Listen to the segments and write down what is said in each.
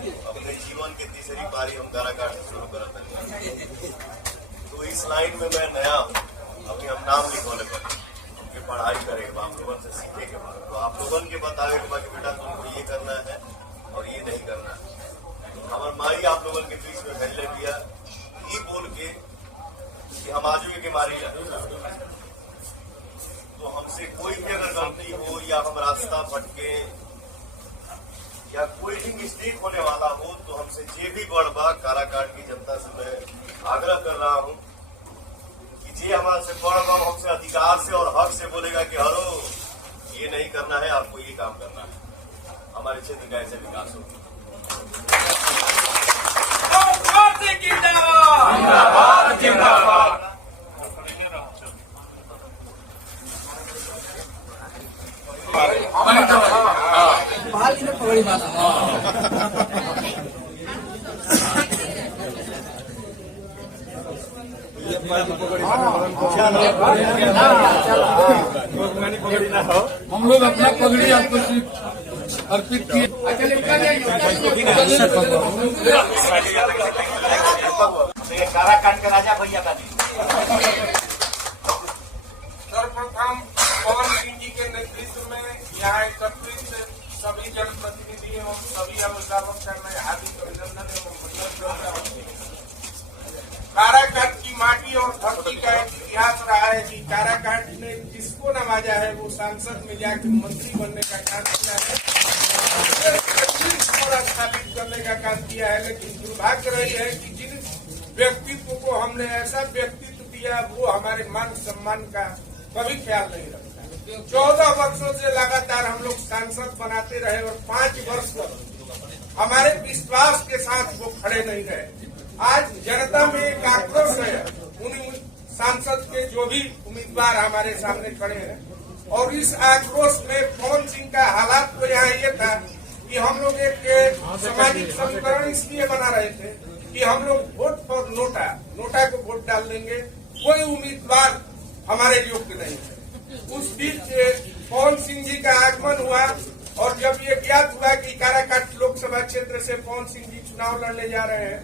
अपने जीवन की तीसरी पारी हम काराकाट से शुरू करते हैं। तो इस लाइन में मैं नया हूँ, अभी हम नाम लिखवाने पर कि पढ़ाई करेंगे, आप लोगों से सीखे के बाद तो आप लोगों के बतावे के बाद बेटा तुमको ये करना है और ये नहीं करना है। हमारे माई आप लोगों के बीच में फैले दिया ये बोल के कि हम आजू के मारी जाए, तो हमसे कोई भी अगर गलती हो या हम रास्ता भटके या कोई भी मिस्टेक होने वाला हो तो हमसे जे भी बड़बा काराकाट की जनता से मैं आग्रह कर रहा हूं कि जे हमारे से बड़बा हमसे अधिकार से और हक से बोलेगा कि हरो ये नहीं करना है, आपको ये काम करना है, हमारे क्षेत्र का ऐसे विकास होगा। पगड़ी माता हम लोग अपना पगड़ी आपको अर्पित किए। काराकाट का राजा भैया का सर्वप्रथम पवन सिंह जी के नेतृत्व में यहाँ एकत्रित सभी जनप्रतिनिधि एवं सभी अभिभावक का मैं हार्दिक अभिनंदन एवं काराकाट की माटी और धरती का एक इतिहास रहा है कि काराकाट ने जिसको नवाजा है वो सांसद में जाकर मंत्री बनने का काम किया है और स्थापित करने का काम किया है। लेकिन दुर्भाग्य रही है कि जिन व्यक्तित्व को हमने ऐसा व्यक्तित्व दिया वो हमारे मान सम्मान का कभी ख्याल नहीं रखता। 14 वर्षों से लगातार हम लोग सांसद बनाते रहे और 5 वर्ष तक हमारे विश्वास के साथ वो खड़े नहीं रहे। आज जनता में एक आक्रोश है उन सांसद के जो भी उम्मीदवार हमारे सामने खड़े हैं और इस आक्रोश में पवन सिंह का हालात तो यहाँ ये था कि हम लोग एक सामाजिक समीकरण इसलिए बना रहे थे कि हम लोग वोट फॉर नोटा को वोट डाल देंगे, कोई उम्मीदवार हमारे योग्य नहीं है। उस बीच पवन सिंह जी का आगमन हुआ और जब ये ज्ञात हुआ कि काराकाट लोकसभा क्षेत्र से पवन सिंह जी चुनाव लड़ने जा रहे हैं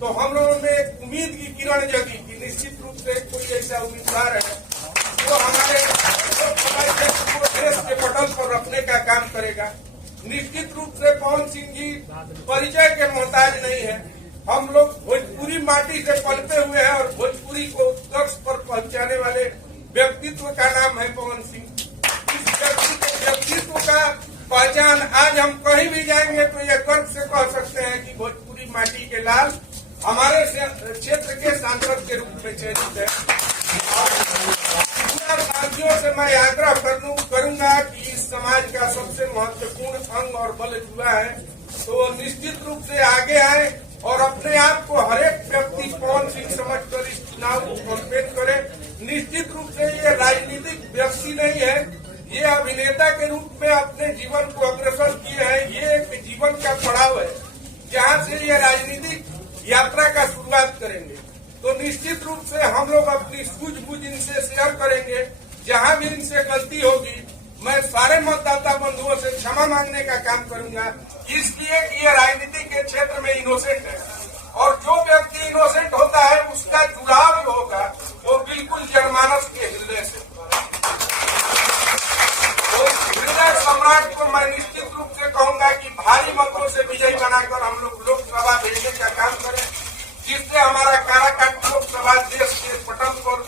तो हम लोगों में एक उम्मीद की किरण जगी कि निश्चित रूप से कोई ऐसा उम्मीदवार है जो हमारे देश के पटल पर रखने का काम करेगा। निश्चित रूप से पवन सिंह जी परिचय के मोहताज नहीं है। हम लोग भोजपुरी माटी से पलते हुए हैं और भोजपुरी को उत्कर्ष पर पहुंचाने वाले व्यक्तित्व का नाम है पवन सिंह। इस व्यक्तित्व का पहचान आज हम कहीं भी जाएंगे तो ये गर्व से कह सकते हैं कि भोजपुरी माटी के लाल हमारे क्षेत्र के सांसद के रूप में चयनित है। और साथियों से मैं आग्रह करूंगा कि इस समाज का सबसे महत्वपूर्ण अंग और बल जुआ है तो निश्चित रूप से आगे आए और अपने आप को हरेक व्यक्ति पवन सिंह समझकर इस चुनाव को कैंपेन करे। निश्चित रूप से ये राजनीतिक व्यक्ति नहीं है, ये अभिनेता के रूप में अपने जीवन को अग्रसर किए हैं। ये एक जीवन का पड़ाव है जहाँ से ये राजनीतिक यात्रा का शुरुआत करेंगे। तो निश्चित रूप से हम लोग अपनी सूझबूझ इनसे शेयर करेंगे। जहाँ भी इनसे गलती होगी मैं सारे मतदाता बंधुओं से क्षमा मांगने का काम करूंगा, इसलिए कि ये राजनीति के क्षेत्र में इनोसेंट है और जो व्यक्ति इनोसेंट होता है उसका जुड़ाव जो होगा वो बिल्कुल जनमानस के हृदय से। तो हृदय सम्राट को मैं निश्चित रूप से कहूंगा कि भारी मतों से विजयी बनाकर हम लोग लोकसभा भेजने का काम करें, जिससे हमारा काराकाट लोकसभा देश के पटल पर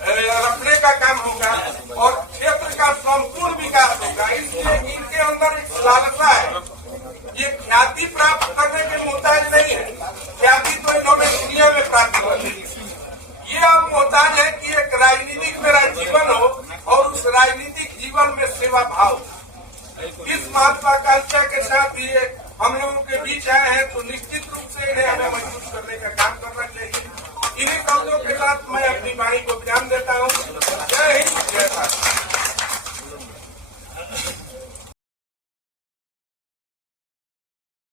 रखने का काम होगा और क्षेत्र का संपूर्ण विकास होगा। इसलिए इनके अंदर एक लालसा है, ये ख्याति प्राप्त करने के मोहताज नहीं है, ख्याति तो इन्होंने दुनिया में प्राप्त कर ली। ये अब मोहताज है कि एक राजनीतिक मेरा जीवन हो और उस राजनीतिक जीवन में सेवा भाव। इस महत्वाकांक्षा के साथ ये हम लोगों के बीच आए हैं तो निश्चित रूप से इन्हें हमें मजबूत करने का काम करना चाहिए। इन्हीं शब्दों के साथ मैं अपनी वाणी को